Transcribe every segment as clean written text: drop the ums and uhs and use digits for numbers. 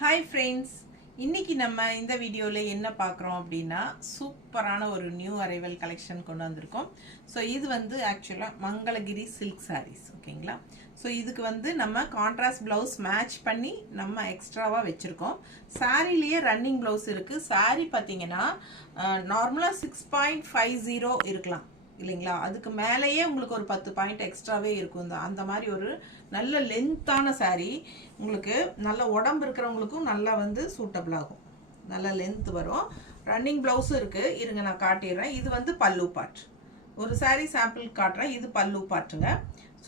Hi friends, இன்னைக்கு நம்ம இந்த வீடியோவில் என்ன பார்க்குறோம் அப்படின்னா சூப்பரான ஒரு நியூ அரைவல் கலெக்ஷன் கொண்டு வந்திருக்கோம். ஸோ இது வந்து ஆக்சுவலாக மங்களகிரி சில்க் சாரீஸ், ஓகேங்களா? ஸோ இதுக்கு வந்து நம்ம கான்ட்ராஸ்ட் ப்ளவுஸ் மேட்ச் பண்ணி நம்ம எக்ஸ்ட்ராவாக வச்சுருக்கோம். சாரீலேயே ரன்னிங் ப்ளவுஸ் இருக்குது. சாரீ பார்த்தீங்கன்னா நார்மலாக 6.50 இருக்கலாம் இல்லைங்களா? அதுக்கு மேலேயே உங்களுக்கு ஒரு 10 பாயிண்ட் எக்ஸ்ட்ராவே இருக்கும். அந்த மாதிரி ஒரு நல்ல லென்த்தான சாரீ, உங்களுக்கு நல்ல உடம்பு இருக்கிறவங்களுக்கும் நல்லா வந்து சூட்டபிள் ஆகும். நல்ல லென்த் வரும். ரன்னிங் ப்ளவுஸும் இருக்குது. இருங்க நான் காட்டிடுறேன். இது வந்து பல்லு பார்ட். ஒரு சாரீ சாம்பிள் காட்டுறேன். இது பல்லு பார்ட்டுங்க.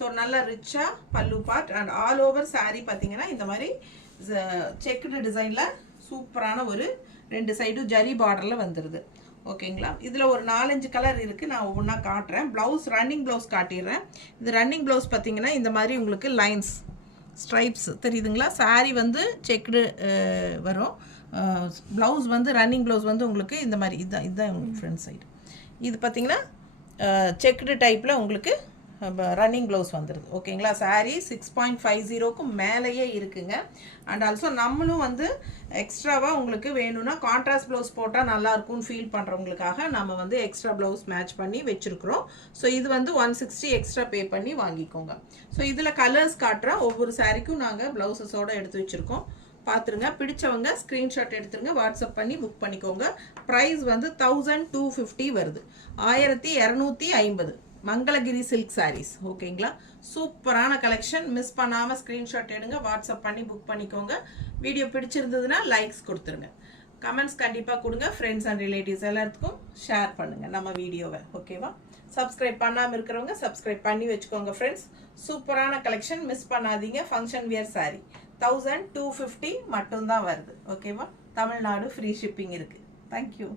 ஸோ நல்ல ரிச்சாக பல்லு part and all over sari பார்த்தீங்கன்னா இந்த மாதிரி செக்குடு டிசைனில் சூப்பரான ஒரு 2 சைடும் ஜரி பார்டரில் வந்துடுது. ஓகேங்களா? இதில் ஒரு 4-5 கலர் இருக்குது. நான் ஒவ்வொன்றா காட்டுறேன். ப்ளவுஸ் ரன்னிங் ப்ளவுஸ் காட்டிடுறேன். இது ரன்னிங் ப்ளவுஸ் பார்த்தீங்கன்னா இந்த மாதிரி உங்களுக்கு லைன்ஸ் ஸ்ட்ரைப்ஸ் தெரியுதுங்களா? சாரீ வந்து செக்குடு வரும். ப்ளவுஸ் வந்து ரன்னிங் ப்ளவுஸ் வந்து உங்களுக்கு இந்த மாதிரி இதுதான் உங்களுக்கு ஃப்ரண்ட் சைடு. இது பார்த்தீங்கன்னா செக்குடு டைப்பில் உங்களுக்கு ரன்னிங் ப்ளவுஸ் வந்துடுது. ஓகேங்களா? சாரீ 6.50க்கு மேலேயே இருக்குங்க. அண்ட் ஆல்சோ நம்மளும் வந்து எக்ஸ்ட்ராவாக உங்களுக்கு வேணும்னா கான்ட்ராஸ்ட் ப்ளவுஸ் போட்டால் நல்லாயிருக்கும்னு ஃபீல் பண்ணுறவங்களுக்காக நம்ம வந்து எக்ஸ்ட்ரா ப்ளவுஸ் மேட்ச் பண்ணி வச்சுருக்குறோம். ஸோ இது வந்து 160 எக்ஸ்ட்ரா பே பண்ணி வாங்கிக்கோங்க. ஸோ இதில் கலர்ஸ் காட்டுறோம். ஒவ்வொரு சாரீக்கும் நாங்கள் ப்ளவுஸஸோடு எடுத்து வச்சுருக்கோம். பார்த்துருங்க. பிடிச்சவங்க ஸ்க்ரீன்ஷாட் எடுத்துருங்க, வாட்ஸ்அப் பண்ணி புக் பண்ணிக்கோங்க. ப்ரைஸ் வந்து 1250 வருது. 1250 மங்களகிரி சில்க் சாரீஸ். ஓகேங்களா? சூப்பரான கலெக்ஷன். மிஸ் பண்ணாமல் ஸ்க்ரீன்ஷாட் எடுங்க, வாட்ஸ்அப் பண்ணி புக் பண்ணிக்கோங்க. வீடியோ பிடிச்சிருந்ததுன்னா லைக்ஸ் கொடுத்துருங்க. கமெண்ட்ஸ் கண்டிப்பாக கொடுங்க. ஃப்ரெண்ட்ஸ் அண்ட் ரிலேட்டிவ்ஸ் எல்லாத்துக்கும் ஷேர் பண்ணுங்கள் நம்ம வீடியோவை. ஓகேவா? சப்ஸ்கிரைப் பண்ணாமல் இருக்கிறவங்க சப்ஸ்கிரைப் பண்ணி வச்சுக்கோங்க ஃப்ரெண்ட்ஸ். சூப்பரான கலெக்ஷன், மிஸ் பண்ணாதீங்க. ஃபங்க்ஷன் வியர் சாரீ 1250 மட்டும்தான் வருது. ஓகேவா? தமிழ்நாடு ஃப்ரீ ஷிப்பிங் இருக்குது. தேங்க்யூ.